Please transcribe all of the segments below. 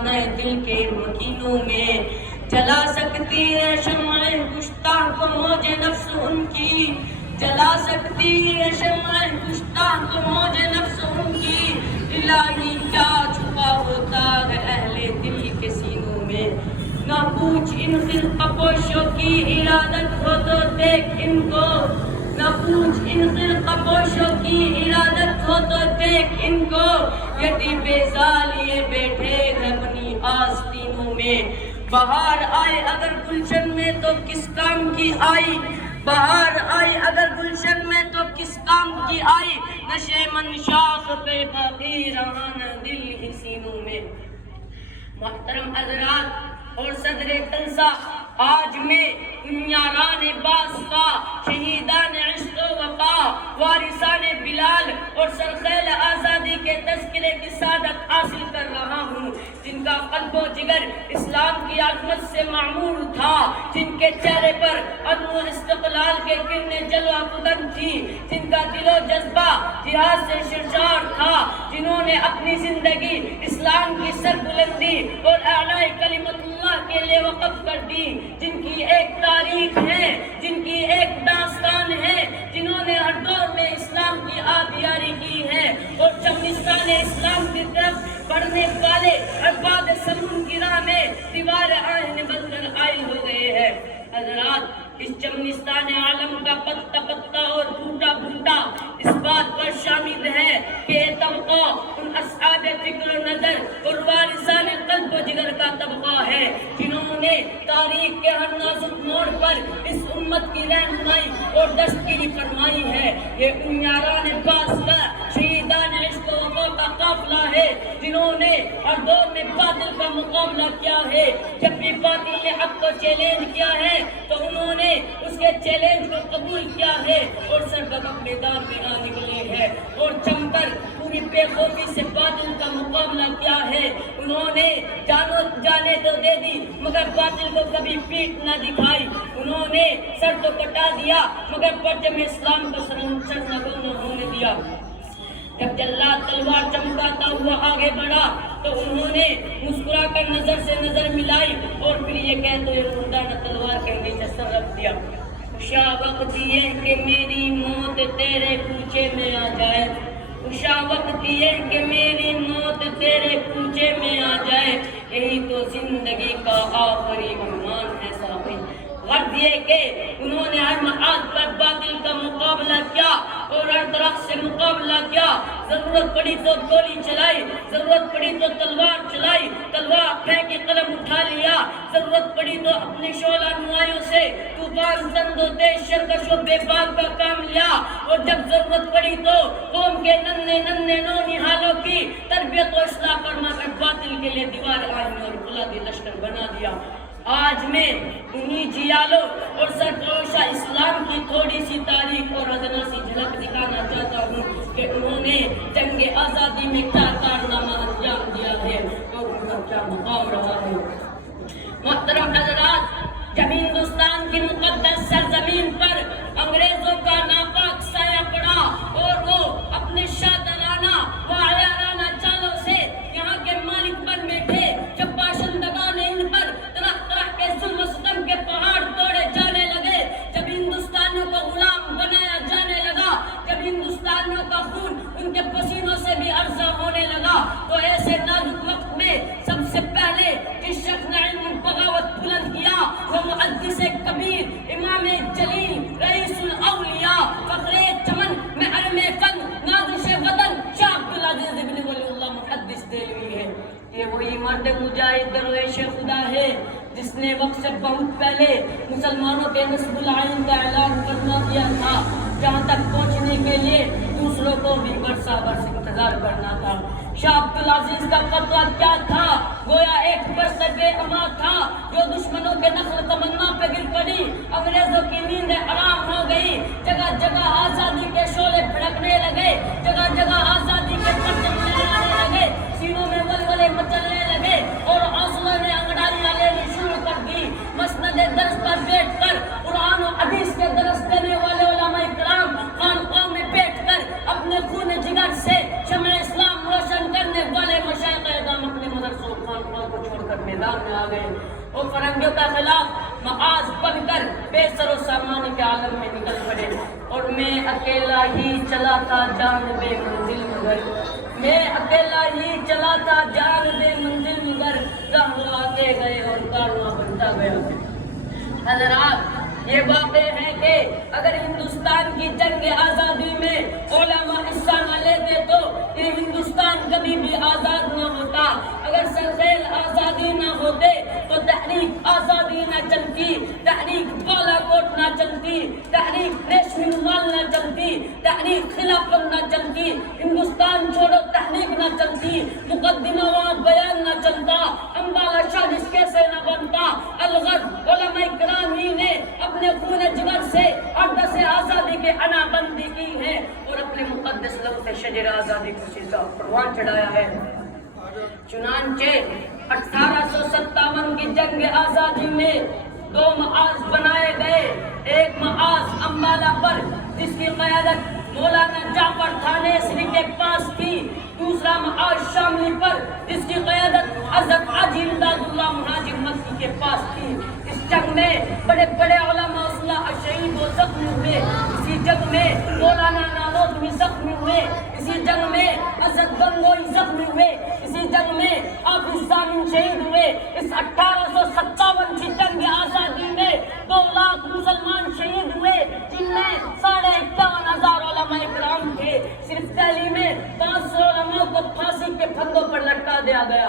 خانہ دل کے مکینوں میں، جلا سکتی ہے شمع گشتہ کو موج نفس ان کی، جلا سکتی ہے شمع گشتہ کو موج نفس ان کی، الہی کیا چھپا ہوتا ہے اہل دل کے سینوں میں، نہ پوچھ ان خرقہ پوشوں کی ارادت ہو تو دیکھ ان کو، نہ پوچھ ان خرقہ پوشوں کی ارادت ہو تو دیکھ ان کو، یدی بیزار لیے بیٹھے ہیں بنی آستینوں میں، بہار آئے اگر گلشن میں تو کس کام کی آئی، بہار آئی اگر گلشن میں تو کس کام کی آئی، نشے من شاخ پہ باقی رہا نہ دل ہی سینوں میں۔ محترم حضرات اور صدر تلسا، آج میں ان یاران باسطہ، شہیدان عشق و وفا، وارثان بلال اور سرخیل آزادی کے تذکرے کی سعادت حاصل کر رہا ہوں، جن کا قلب و جگر اسلام کی عظمت سے معمور تھا، جن کے چہرے پر عدم و استقلال کے کرنیں جلوہ فکن تھی، جن کا دل و جذبہ جہاد سے سرشار تھا، جنہوں نے اپنی زندگی اسلام کی سربلندی اور اعلاء کلمت اللہ کے لیے وقف کر دی، جن کی ایک تاریخ ہے، جن کی ایک داستان ہے، جنہوں نے ہر دور میں اسلام کی آبیاری کی ہے اور چمنستان اسلام کی طرف بڑھنے والے عباد سمون کی راہ میں دیوار آہن بن کر قائم ہو گئے ہیں۔ حضرات، اس چمنستان عالم کا پتہ پتہ اور بھوٹا بھوٹا اس بات پر شامل ہے کہ یہ طبقہ ان اصحاب فکر و نظر اور وارثان قلب و جگر کا طبقہ ہے، جنہوں نے تاریخ کے ہر نازک موڑ پر اس امت کی رہنمائی اور دستگیری فرمائی ہے۔ یہ ان یاران باسطہ، شہیدان عشق و وفا کا قافلہ ہے، جنہوں نے ہر دور میں باطل کا مقابلہ کیا ہے، جب بھی باطل نے حق کو چیلنج کیا ہے تو انہوں نے اس کے چیلنج کو قبول کیا ہے اور سربلند میدان میں آ نکلے ہیں اور جم کر پوری بے خوفی سے باطل کا مقابلہ کیا ہے۔ انہوں نے جانے تو دے دی مگر باطل کو کبھی پیٹ نہ دکھائی، انہوں نے سر تو کٹا دیا مگر پرچم اسلام کو سرنگون نہ ہونے دیا۔ جب جلاد تلوار چمکاتا ہوا آگے بڑھا تو انہوں نے مسکرا کر نظر سے نظر ملائی اور پھر یہ کہتے ہوئے مردانہ تلوار کے نیچے سر رکھ دیا، خوشا وقت یہ کہ میری موت تیرے کوچے میں آ جائے، خوشا وقت یہ کہ میری موت تیرے کوچے میں آ جائے، یہی تو زندگی کا آخری عنوان ہے ساقی۔ غرض یہ کہ انہوں نے ہر محاذ پر باطل کا مقابلہ کیا اور ہر درخت سے مقابلہ کیا، ضرورت پڑی تو گولی چلائی، ضرورت پڑی تو تلوار چلائی، تلوار پھینکی قلم اٹھا لیا، ضرورت پڑی تو اپنی شعلہ نمائیوں سے طوفان زند و تیز شرکش و بے باک کا کام لیا، اور جب ضرورت پڑی تو قوم کے ننھے نونہالوں کی تربیت و اصلاح فرما کر باطل کے لیے دیوار آہن اور فولادی لشکر بنا دیا۔ آج میں انہی جیالوں اور سرفروشہ اسلام کی تھوڑی سی تاریخ اور ادنا سی جھلک دکھانا چاہتا ہوں کہ انہوں نے جنگ آزادی میں کیا کارنامہ انجام دیا ہے اور ان کا کیا مقام رہا ہے۔ محترم حضرات، جب ہندوستان کی مقدس سرزمین پر انگریزوں کا ناپاک سایہ پڑا اور وہ اپنے شادرانہ و عیارانہ چالوں سے یہاں کے مالک بن بیٹھے، جب باشندگان ان پر طرح طرح کے ظلم و ستم کے پہاڑ توڑے جانے لگے، جب ہندوستانیوں کو غلام بنایا جانے لگا، جب ہندوستانیوں کا خون ان کے پسینوں سے بھی ارزاں ہونے لگا، تو ایسے نازک وقت میں سب سے پہلے جس شخص نے علم بغاوت بلند کیا وہ محدث کبیر، امام جلیل، رئیس الاولیاء، فخر چمن، محرم فن، نازش وطن، شاہ عبدالعزیز بن ولی اللہ محدث دہلوی ہے۔ یہ وہی مرد مجاہد درویش خدا ہے جس نے وقت سے بہت پہلے مسلمانوں کے نصب العین کا اعلان کرنا دیا تھا، جہاں تک پہنچنے کے لیے دوسروں کو بھی برسا برس انتظار کرنا تھا۔ شاہ عبدالعزیز کا خطہ کیا تھا؟ گویا ایک برسر بے اما تھا جو دشمنوں کے نخل تمنا پہ گر پڑی، انگریزوں کی نیندیں حرام ہو گئی، جگہ جگہ آزادی کے شعلے بھڑکنے لگے، جگہ جگہ آزادی کے پرچم لہرانے لگے، سینوں میں ولولے مچلنے لگے اور حوصلوں نے انگڑائیاں لینی شروع کر دی۔ مسند درس پر بیٹھ کر قرآن و حدیث کے درس دینے والے علماء کرام خانقاہوں میں بیٹھ کر اپنے خون جگر سے شمع اسلام روشن کرنے والے مشائخ اعظام اپنے مدرسوں خانقاہوں کو کے عالم میں نکل پڑے اور میں اکیلا ہی چلا تھا جانب منزل مگر، میں اکیلا ہی چلا تھا جانب منزل مگر، راہ آتے گئے اور کارواں بنتا گیا۔ حضرات یہ واقع ہے کہ اگر ہندوستان کی جنگ آزادی میں علماء حصہ نہ لیتے تو یہ ہندوستان کبھی بھی آزاد نہ ہوتا۔ اگر سرخیل آزادی نہ ہوتے تو تحریک آزادی نہ چلتی، تحریک بالا کوٹ نہ چلتی، تحریک ریشمی رومال نہ چلتی، تحریک خلافت نہ چلتی، ہندوستان چھوڑو تحریک نہ چلتی، مقدمہ وہاں بیان نہ چلتا، امبالہ شاہش کیسے نہ بنتا۔ الغرض علماء کرام ہی نے اپنے خون جگر سے اقدس آزادی کے انا بندی کی ہے اور اپنے مقدس لب سے شجر آزادی کو سیدھا پروان چڑھایا ہے۔ چنانچہ 1857 کی جنگ آزادی میں 2 محاذ بنائے گئے، ایک محاذ امبالہ پر جس کی قیادت مولانا جعفر تھانیسری کے پاس تھی، دوسرا محاذ شاملی پر جس کی قیادت حضرت حاجی امداد اللہ مہاجر مکی کے پاس تھی۔ اس جنگ میں بڑے بڑے علماء اصلاح شہید و زخمی ہوئے، اسی جنگ میں مولانا نانوتوی زخمی ہوئے، اسی جنگ میں حضرت گنگوئی زخمی ہوئے، اسی جنگ میں حافظ ضامن شہید ہوئے۔ اس 1857 کی جنگ آزادی میں 2 لاکھ مسلمان شہید ہوئے، جن میں 51,500 علماء اکرام تھے۔ صرف دہلی میں 500 علماء کو پھانسی کے پھندوں پر لٹکا دیا گیا۔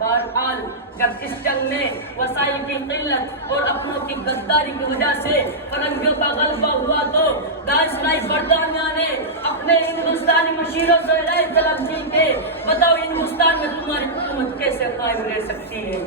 بہرحال جب اس جنگ میں وسائل کی قلت اور اپنوں کی غداری کی وجہ سے فرنگیوں کا غلبہ ہوا تو وائسرائے برطانیہ نے اپنے ہندوستانی مشیروں سے رائے طلب کی کہ بتاؤ ہندوستان میں تمہاری حکومت کیسے قائم رہ سکتی ہے۔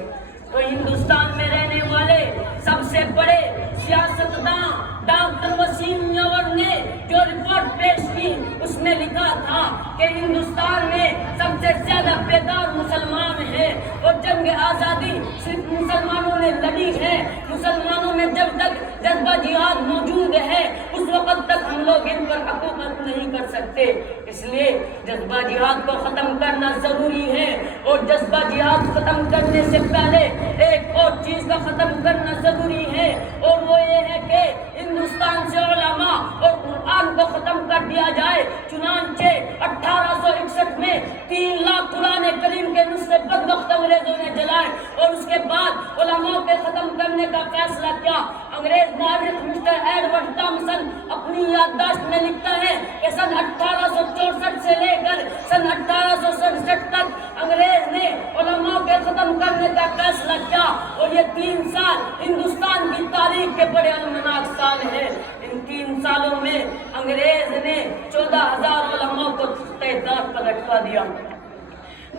تو ہندوستان میں رہنے والے سب سے بڑے سیاستداں ڈاکٹر وسیم نیور نے جو رپورٹ پیش کی اس میں لکھا تھا کہ ہندوستان میں سب سے زیادہ بیدار مسلمان ہیں اور جنگ آزادی صرف مسلمانوں نے لڑی ہے۔ مسلمانوں میں جب تک جذبہ جہاد موجود ہے اس وقت تک ہم لوگ ان پر حکومت نہیں کر سکتے۔ اس لیے جذبہ جہاد کو ختم کرنا ضروری ہے اور جذبہ جہاد ختم کرنے سے پہلے ایک اور چیز کا ختم کرنا ضروری ہے اور وہ یہ ہے کہ ہندوستان سے علماء اور قرآن کو ختم کر دیا جائے۔ چنانچہ 1861 میں 3 لاکھ قرآن کریم کے نسخے بدبخت انگریزوں نے جلائے اور اس کے بعد علماء کے ختم کرنے کا فیصلہ کیا۔ انگریز مورخ مسٹر ایڈورڈ تامسن اپنی یادداشت میں لکھتا ہے کہ سن 1864 سے لے کر سن 1867 تک انگریز نے علماء کے ختم کرنے کا فیصلہ کیا اور یہ 3 سال ہندوستان کی تاریخ کے بڑے المناک سال ہیں۔ ان 3 سالوں میں انگریز نے 14,000 علماء کو تعداد پر لٹکا دیا۔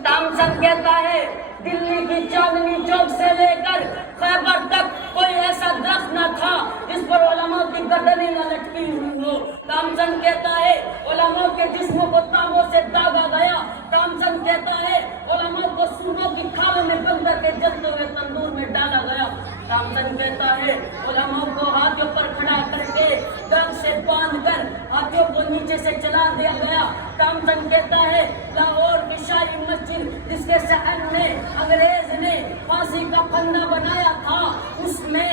تامسن کہتا ہے دلی کی چاندنی چوک سے لے کر خیبر تک کوئی ایسا درخت نہ تھا جس پر علماء کی گردنیں نہ لٹکی ہوئی ہو۔ تامسن کہتا ہے علماء کے جسموں کو تانبوں سے داغا گیا۔ تامسن کہتا ہے علماء کو سوروں کی کھالوں میں بند کر کے جلتے ہوئے تندور میں ڈالا گیا۔ تامسن کہتا ہے علماء کو ہاتھوں پر کھڑا کر کے گھر سے باندھ کر ہاتھوں کو نیچے سے چلا دیا گیا۔ تامسن کہتا ہے لاہور کی شاہی مسجد جس کے صحن میں انگریز نے پھانسی کا پھندا بنایا تھا اس میں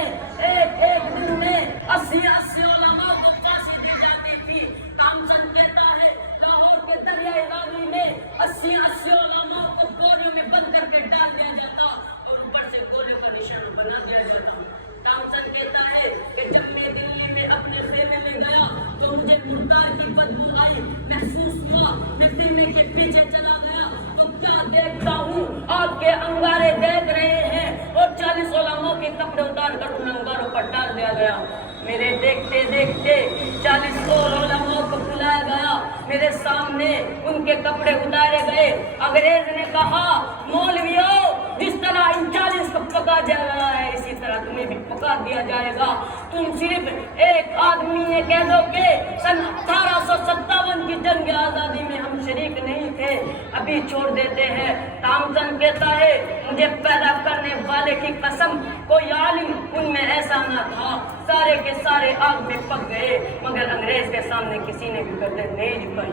ایک دن میں 80 علماء کو پھانسی دی جاتی تھی۔ تامسن کہتا ہے لاہور کے دریائے راوی میں 80 علماء کو گولیوں میں بند کر کے ڈال دیا جاتا اور اوپر سے گولیوں کا نشان بنا دیا جاتا۔ تامسن کہتا ہے کہ جب میں دلی میں اپنے خیمے میں گیا تو مجھے مردار کی بدبو آئی، محسوس ہوا میں خیمے کے پیچھے چلا گیا تو کیا دیکھتا ہوں آگ کے انگارے دیکھ رہے ہیں اور 40 علماء کے کپڑے اتار کر ان انگاروں پر ڈال دیا گیا۔ میرے دیکھتے دیکھتے 40 اور علماء کو بلایا گیا، میرے سامنے ان کے کپڑے اتارے گئے۔ انگریز نے کہا مولویوں جس طرح ان 40 کو پکا دیا گیا ہے اسی طرح تمہیں بھی پکا دیا جائے گا۔ تم صرف ایک آدمی یہ کہہ دو کہ سن 1857 کی جنگ آزادی میں ہم شریک نہیں تھے، ابھی چھوڑ دیتے ہیں۔ تامسن کہتا ہے مجھے پیدا کرنے والے کی قسم کوئی عالم ان میں ایسا نہ تھا، سارے کے سارے آگ میں پک گئے مگر انگریز کے سامنے کسی نے بھی گردن نہیں جھکائی۔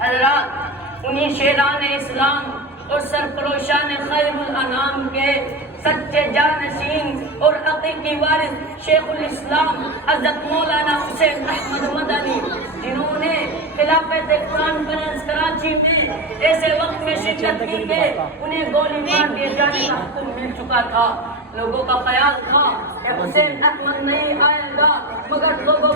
حضرات انہی شیران اسلام اور سرفروشان خیر الانام کے سچے جانشین اور حقیقی وارث شیخ الاسلام حضرت مولانا حسین احمد مدنی، جنہوں نے خلافت قرآن کانفرنس کراچی میں ایسے وقت میں شرکت کی کہ انہیں گولی مار دیے جانے کا حکم مل چکا تھا۔ لوگوں کا خیال تھا کہ حسین احمد نہیں آئے گا، مگر لوگوں